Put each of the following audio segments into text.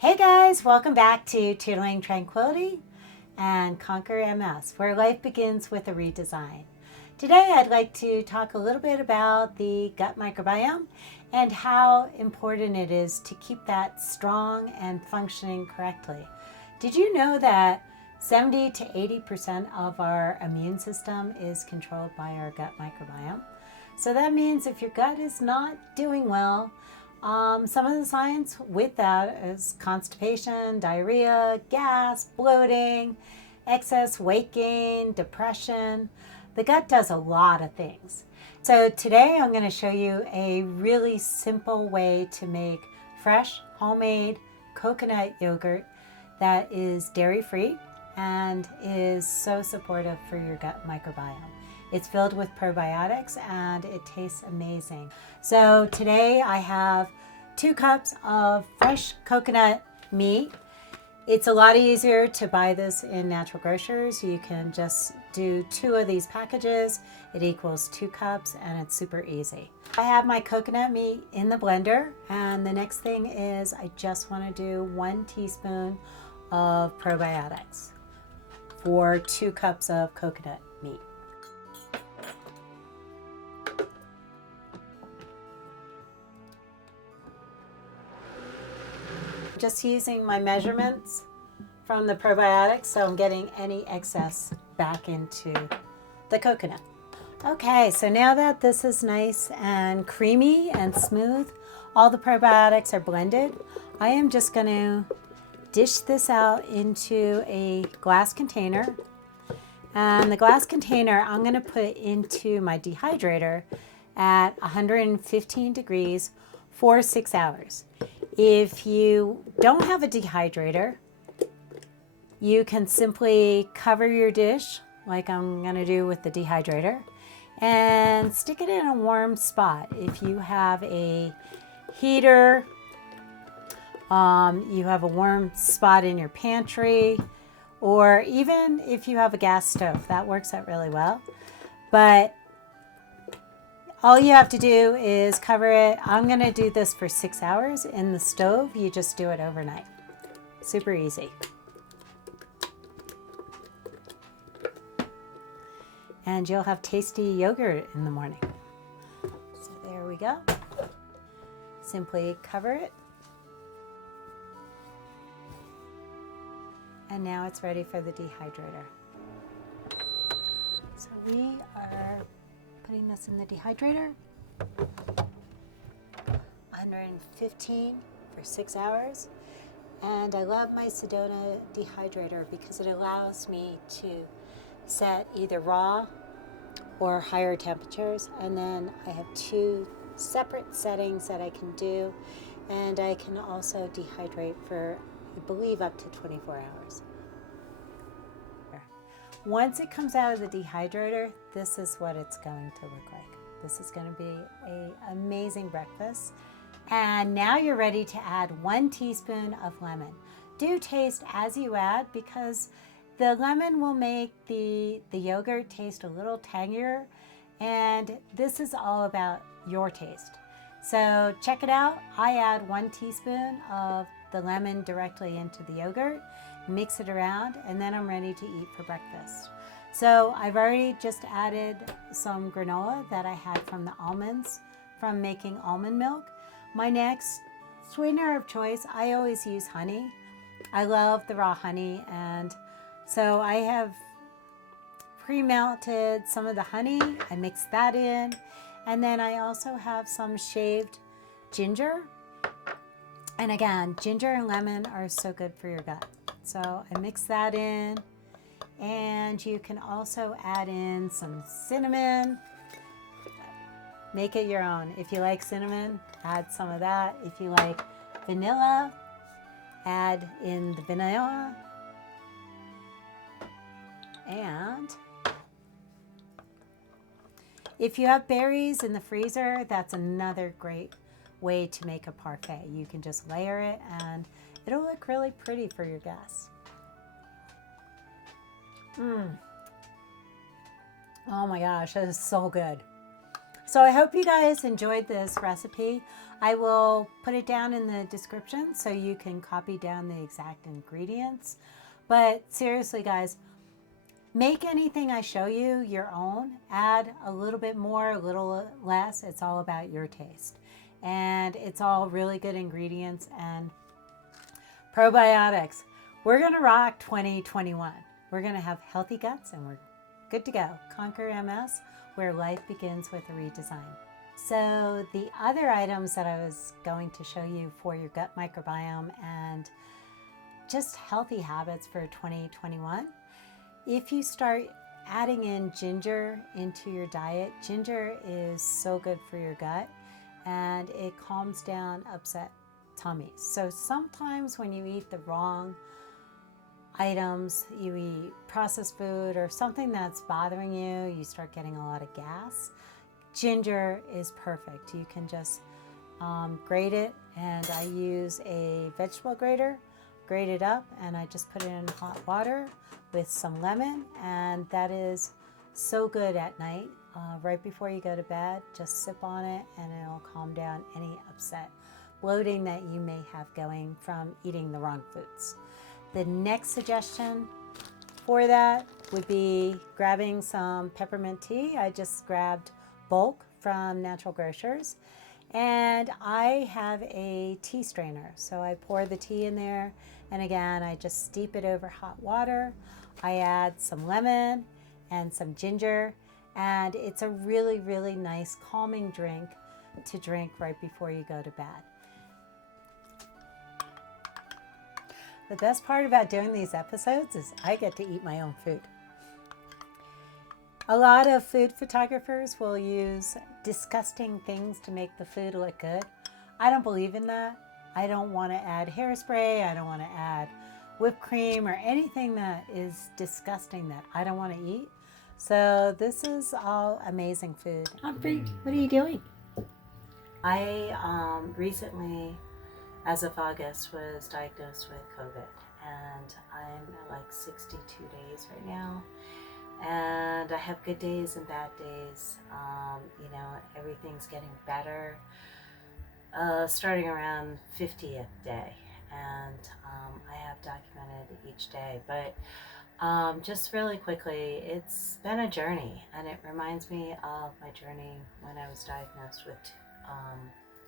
Hey guys, welcome back to Tootling Tranquility and Conquer MS, where life begins with a redesign. Today I'd like to talk a little bit about the gut microbiome and how important it is to keep that strong and functioning correctly. Did you know that 70 to 80% of our immune system is controlled by our gut microbiome? So that means if your gut is not doing well, some of the signs with that is constipation, diarrhea, gas, bloating, excess weight gain, depression. The gut does a lot of things. So today I'm going to show you a really simple way to make fresh, homemade coconut yogurt that is dairy-free and is so supportive for your gut microbiome. It's filled with probiotics and it tastes amazing. So today I have 2 cups of fresh coconut meat. It's a lot easier to buy this in natural grocers. You can just do 2 of these packages. It equals 2 cups and it's super easy. I have my coconut meat in the blender, and the next thing is I just want to do 1 teaspoon of probiotics for 2 cups of coconut meat. Just using my measurements from the probiotics, so I'm getting any excess back into the coconut. Okay, so now that this is nice and creamy and smooth, all the probiotics are blended, I am just going to dish this out into a glass container. And the glass container I'm going to put into my dehydrator at 115 degrees for 6 hours. If you don't have a dehydrator, you can simply cover your dish like I'm going to do with the dehydrator and stick it in a warm spot. If you have a heater, you have a warm spot in your pantry, or even if you have a gas stove, that works out really well. But all you have to do is cover it. I'm going to do this for 6 hours in the stove. You just do it overnight. Super easy. And you'll have tasty yogurt in the morning. So there we go. Simply cover it. And now it's ready for the dehydrator. So we are putting this in the dehydrator, 115 for 6 hours. And I love my Sedona dehydrator because it allows me to set either raw or higher temperatures. And then I have 2 separate settings that I can do. And I can also dehydrate for, I believe, up to 24 hours. Once it comes out of the dehydrator, this is what it's going to look like. This is going to be an amazing breakfast. And now you're ready to add 1 teaspoon of lemon. Do taste as you add, because the lemon will make the yogurt taste a little tangier, and this is all about your taste. So check it out. I add 1 teaspoon of the lemon directly into the yogurt, mix it around, and then I'm ready to eat for breakfast. So I've already just added some granola that I had from the almonds from making almond milk. My next sweetener of choice, I always use honey. I love the raw honey, and so I have pre-melted some of the honey. I mix that in, and then I also have some shaved ginger. And again, ginger and lemon are so good for your gut. So I mix that in, and you can also add in some cinnamon. Make it your own. If you like cinnamon, add some of that. If you like vanilla, add in the vanilla. And if you have berries in the freezer, that's another great way to make a parfait. You can just layer it and it'll look really pretty for your guests. Oh my gosh, that is so good. So I hope you guys enjoyed this recipe. I will put it down in the description so you can copy down the exact ingredients. But seriously, guys, make anything I show you your own. Add a little bit more, a little less. It's all about your taste. And it's all really good ingredients and probiotics. We're going to rock 2021. We're going to have healthy guts and we're good to go. Conquer MS, where life begins with a redesign. So the other items that I was going to show you for your gut microbiome and just healthy habits for 2021. If you start adding in ginger into your diet, ginger is so good for your gut and it calms down upset tummies. So sometimes when you eat the wrong items, you eat processed food or something that's bothering you, you start getting a lot of gas. Ginger is perfect. You can just grate it, and I use a vegetable grater, grate it up, and I just put it in hot water with some lemon, and that is so good at night. Right before you go to bed, just sip on it and it'll calm down any upset bloating that you may have going from eating the wrong foods. The next suggestion for that would be grabbing some peppermint tea. I just grabbed bulk from Natural Grocers, and I have a tea strainer. So I pour the tea in there, and again, I just steep it over hot water. I add some lemon and some ginger, and it's a really, really nice calming drink to drink right before you go to bed. The best part about doing these episodes is I get to eat my own food. A lot of food photographers will use disgusting things to make the food look good. I don't believe in that. I don't want to add hairspray. I don't want to add whipped cream or anything that is disgusting that I don't want to eat. So this is all amazing food. Humphrey, what are you doing? I recently, as of August, was diagnosed with COVID, and I'm at like 62 days right now. And I have good days and bad days. Everything's getting better. Starting around 50th day, and I have documented each day. But just really quickly, it's been a journey, and it reminds me of my journey when I was diagnosed with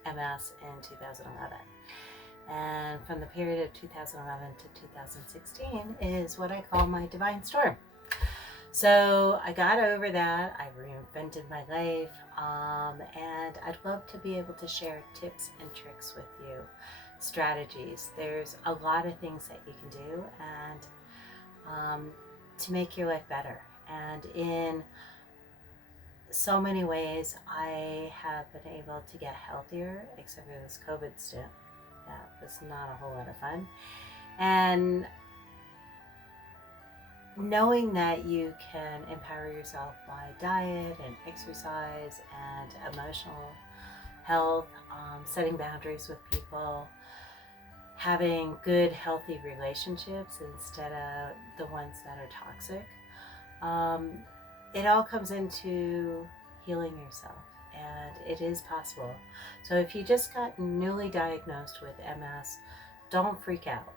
MS in 2011. And from the period of 2011 to 2016 is what I call my divine storm. So I got over that, I reinvented my life, and I'd love to be able to share tips and tricks with you, strategies. There's a lot of things that you can do and to make your life better. And in so many ways, I have been able to get healthier, except for this COVID stint. That was not a whole lot of fun. And knowing that you can empower yourself by diet and exercise and emotional health, setting boundaries with people, having good, healthy relationships instead of the ones that are toxic. It all comes into healing yourself, and it is possible. So if you just got newly diagnosed with MS, don't freak out.